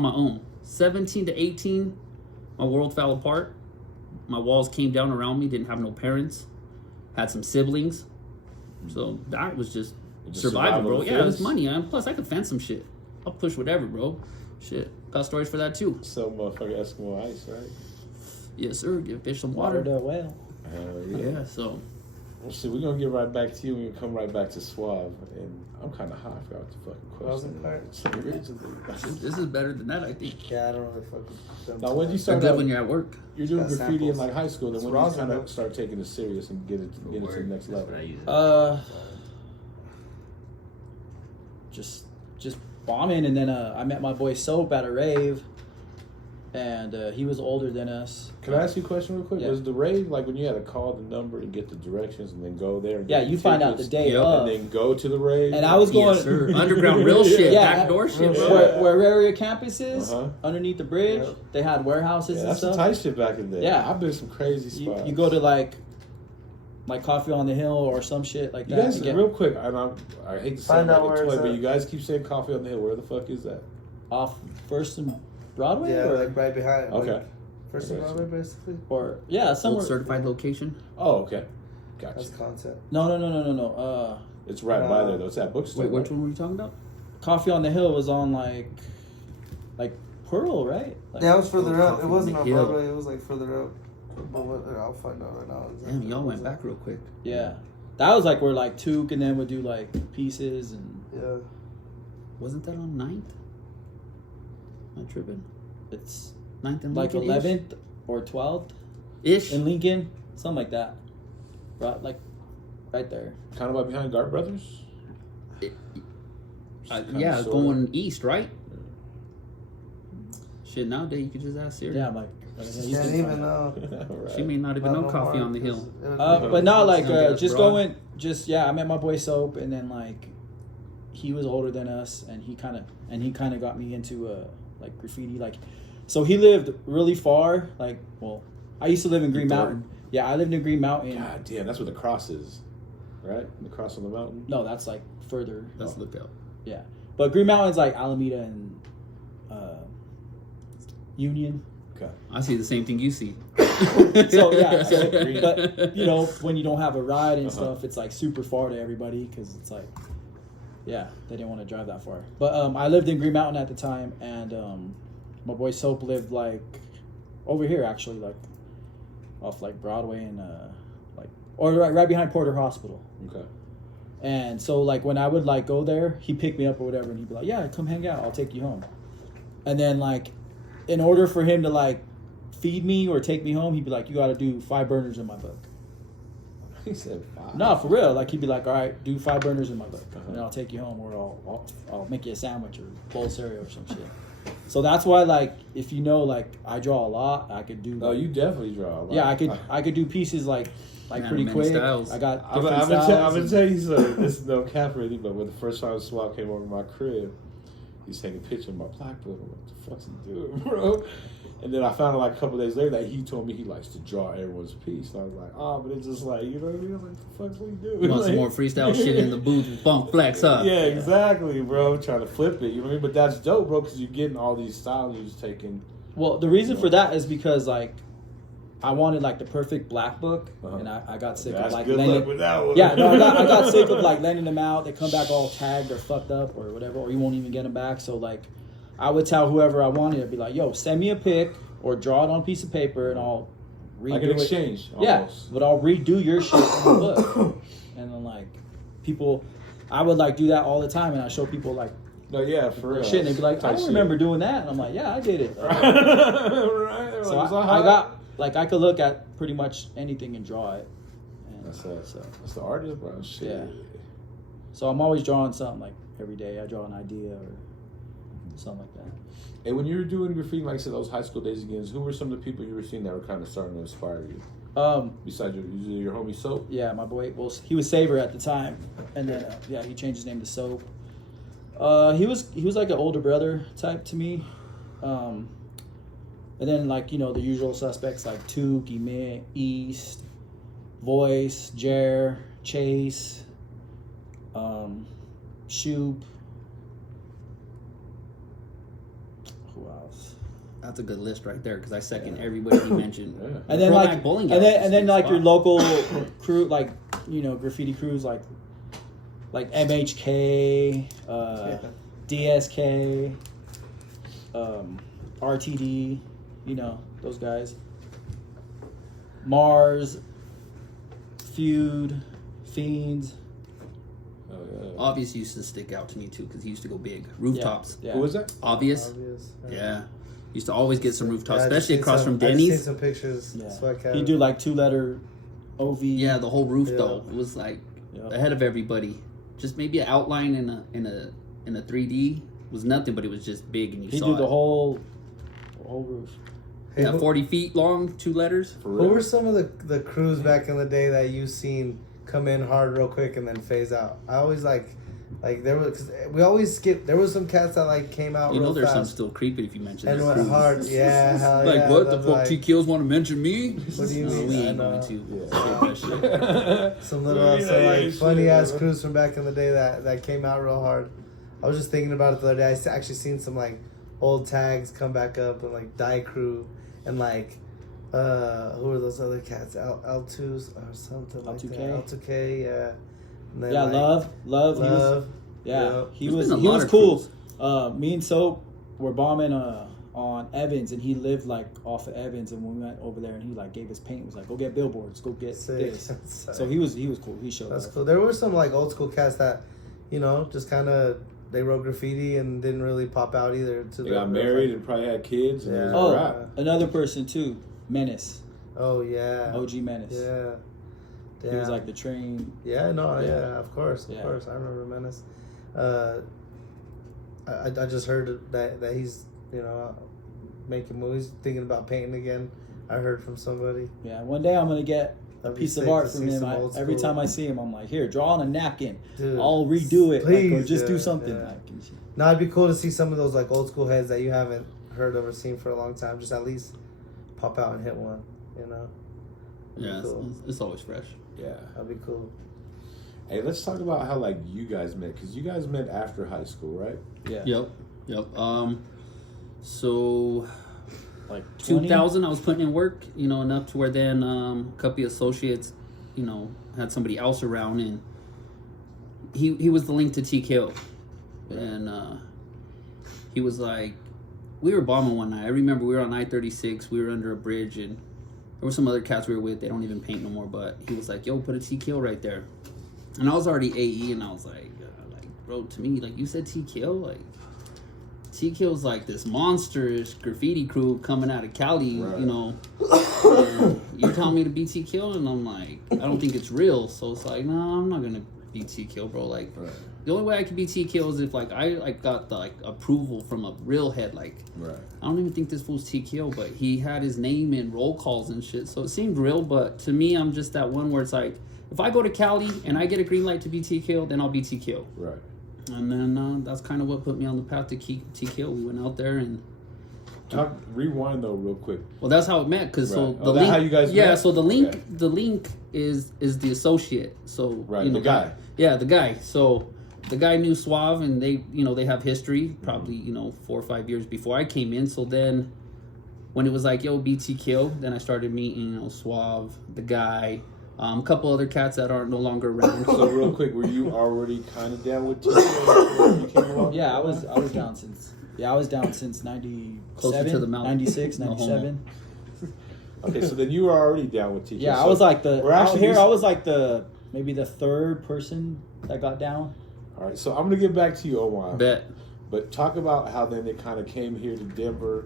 my own. 17 to 18, my world fell apart. My walls came down around me. Didn't have no parents. Had some siblings. So that was just surviving, bro. Yeah, it was money. Plus, I could fence some shit. I'll push whatever, bro. Shit. Got stories for that, too. So, motherfucker Eskimo ice, right? Yes, sir. Give fish some water. Well. Yeah, so... Well, shit, we're going to get right back to you and we'll come right back to Suave. And I'm kind of high. I forgot what the fucking question. This is better than that, I think. Yeah, I don't really fucking... Now, when you It's start good when you're at work. You're doing graffiti samples. in like high school, then It's when you rosin, kind though. of start taking it serious and get it to the next level. Just bombing, and then I met my boy Soap at a rave, and he was older than us. Can I ask you a question real quick? Yeah. Was the rave like when you had to call the number and get the directions and then go there? And Yeah, get you find out the day and of. then go to the rave. And I was going Yes, sir. Underground real shit. Yeah, Backdoor shit, bro. where area campus is, Uh-huh. underneath the bridge. Yeah. They had warehouses Yeah, and that's some stuff. tight shit back in there. Yeah. I've been to some crazy spots. You go to like Coffee on the Hill or some shit like You that. guys, and get real quick, and I hate to sound Find out like a where toy, it's but at. you guys keep saying Coffee on the Hill. Where the fuck is that? off First and Broadway, Yeah, or, like right behind. Okay. Like, first and Broadway, basically. or yeah, Old somewhere. certified location. Oh, okay. Gotcha. That's concept. No. It's right by there, though. It's that bookstore. Wait, which right? one were you talking about? Coffee on the Hill was on like Pearl, right? Like, Yeah, it was further up. It Coffee wasn't on on the Hill. Broadway. It was like further up. But I'll find out right now. Damn, y'all went back real quick. yeah, that was like where like Took and then would do like pieces and Yeah. Wasn't that on 9th? Am I tripping? it's 9th and like Lincoln-ish? 11th or 12th Ish. in Lincoln, something like that. Right there. Kind of right behind Gart Brothers? Yeah, sorta. going east, right? Shit, nowadays you could just ask Siri. Yeah, I'm like. you Can't can even find out. know. Right. She may not even know Coffee on the Hill. But not like Sound good, just bro. going. I met my boy Soap, and then like he was older than us, and he kind of got me into like graffiti. Like, so he lived really far. Like, well, I used to live in Green Mountain. Yeah, I lived in Green Mountain. God damn, that's where the cross is, right? The cross on the mountain. No, that's like further. Let's look up. Yeah, but Green Mountain's like Alameda and Union. Okay. I see the same thing you see. So yeah, but you know, when you don't have a ride and stuff, it's like super far to everybody because it's like, yeah, they didn't want to drive that far. But I lived in Green Mountain at the time, and my boy Soap lived like over here actually, like off like Broadway and or right behind Porter Hospital. Okay. And so like when I would like go there, he'd pick me up or whatever, and he'd be like, "Yeah, come hang out. I'll take you home." And then like, in order for him to like feed me or take me home, he'd be like, "You got to do 5 burners in my book." He said 5. No, for real. Like he'd be like, "All right, do 5 burners in my book, and I'll take you home, or I'll make you a sandwich or bowl of cereal or some shit." So that's why, like, if you know, like, I draw a lot. I could do. No, you definitely draw a lot. Yeah, I could do pieces like Man, pretty many quick. styles. I got I'm different gonna styles. tell you something. This is no cap really, but when the first time Swap came over to my crib, he's taking a picture of my blackboard. What the fuck's he doing, bro? And then I found out like a couple days later that he told me he likes to draw everyone's piece. And I was like, oh, but it's just like, you know what I mean? I was like, what the fuck's he doing? You want some Like- more freestyle shit in the booth with Funk Flex, huh? Yeah, exactly, bro. Trying to flip it, you know what I mean? But that's dope, bro, because you're getting all these styles you're just taking. Well, the reason for that is because like I wanted like the perfect black book, and I got sick of That's like good lending. luck with that one. Yeah, no, I got sick of like lending them out. They come back all tagged or fucked up or whatever, or you won't even get them back. So like, I would tell whoever I wanted, I'd be like, "Yo, send me a pic or draw it on a piece of paper, and I'll redo Like an it." exchange, Yeah, almost. but I'll redo your shit in the book. And then like people, I would like do that all the time, and I show people like No, yeah, for real. shit, and they'd be like, "I Type don't shit. remember doing that," and I'm like, "Yeah, I did it." Right. So Like, I got like I could look at pretty much anything and draw it. And That's the artist, bro. Shit. Yeah. So I'm always drawing something like every day. I draw an idea or something like that. And when you were doing graffiti, like I said, those high school days again, who were some of the people you were seeing that were kind of starting to inspire you? Besides your homie Soap? Yeah, my boy. Well, he was Saber at the time, and then he changed his name to Soap. He was like an older brother type to me. And then like, you know, the usual suspects like Took, Emit, East, Voice, Jer, Chase, Shoop. Who else? That's a good list right there because I second everybody you mentioned. Yeah. And then Throwback like, bowling and alley then is a and then like spot. your local crew, like graffiti crews, like MHK, DSK, RTD, those guys. Mars, Feud, Fiends. Oh, yeah. Obvious used to stick out to me too because he used to go big. Rooftops. Yeah. Who was that? Obvious. Yeah. Yeah. Used to always get some rooftops, Yeah, I just especially seen across some- from I just seen Denny's. some pictures. Yeah. Sweat He'd do like 2-letter OV. Yeah, the whole roof Yeah. though was like Yeah. ahead of everybody. Just maybe an outline in a 3D was nothing, but it was just big and you He'd saw do it. the whole roof. Hey, Yeah, 40 feet long, 2 letters. For Who real? were some of the crews back in the day that you seen come in hard real quick and then phase out? I always like there was, cause we always skip. There was some cats that like came out You know, real there's some fast still creeping if you mention and their went crews. hard. Yeah, hell Like yeah. what the I'm fuck? like, TKOs want to mention me? What do you No, mean? we I ain't know. going to. Yeah. Skip that shit. Some little Yeah, so yeah, like yeah, funny shit, ass bro. crews from back in the day that came out real hard. I was just thinking about it the other day. I actually seen some like old tags come back up and like Die Crew and like who are those other cats? L2s or something like L2K? that. L2K, yeah. And then, Yeah, like, Love. He was, Love. yeah, he There's was been a he lot was of cool. crews. Me and Soap were bombing on Evans, and he lived like off of Evans. And when we went over there, and he like gave us paint, was like, "Go get billboards, go get Sick. this." Sick. So he was cool. He showed That's up. cool. There were some like old school cats that, just kind of they wrote graffiti and didn't really pop out either. They got married and probably had kids. And Yeah. it was a Oh, wrap. another person too, Menace, Oh yeah. OG Menace. Yeah. He was like the train. Yeah, no, Yeah. yeah, of course, Yeah. I remember Menace. I just heard that he's making movies, thinking about painting again. I heard from somebody. Yeah, one day I'm gonna get a That'd be piece of sick art to from see him. some old Every school- time I see him, I'm like, "Here, draw on a napkin. Dude, I'll redo it, please, or just do yeah, something." yeah. Like, No, it'd be cool to see some of those like old school heads that you haven't heard of or seen for a long time. Just at least pop out and hit one. That'd be Yeah, cool. it's always fresh. Yeah. That'd be cool. Hey, let's talk about how like you guys met, because you guys met after high school, right? yeah, Yep. So like 20? 2000, I was putting in work, enough to where then a couple of associates, had somebody else around, and he was the link to TKO, and he was like, we were bombing one night. I remember we were on I-36, we were under a bridge, and there were some other cats we were with. They don't even paint no more, but he was like, yo, put a TKO right there. And I was already AE, and I was like, bro, to me, like, you said TKO? Like, TKO's like this monstrous graffiti crew coming out of Cali, Right. and you're telling me to be TKO? And I'm like, I don't think it's real. So it's like, no, I'm not going to be TKO, bro. Like, Right. the only way I could be TKO is if, like, I got the, like, approval from a real head. Like, Right. I don't even think this fool's TKO, but he had his name in roll calls and shit. So it seemed real, but to me, I'm just that one where it's like, if I go to Cali and I get a green light to be TKO, then I'll be TKO. Right. And then that's kind of what put me on the path to TKO. We went out there and Rewind though, real quick. well, that's how it met. Cause so Right. the Oh, that link, how you guys yeah. met? So the link, Okay. the link is the associate. So Right, the guy. Yeah, the guy. So the guy knew Suave, and they have history. Probably 4 or 5 years before I came in. So then when it was like, yo, BTKO, then I started meeting Suave, the guy. A couple other cats that aren't no longer around. So real quick, were you already kind of down with TKO when you came along? Yeah, I was down since 97, Closer to the mountain. 96, No 97. Okay, so then you were already down with TKO. Yeah, I So was like the we're out actually here. I was like maybe the third person that got down. All right, so I'm gonna get back to you, Owan. Bet. But talk about how then they kind of came here to Denver.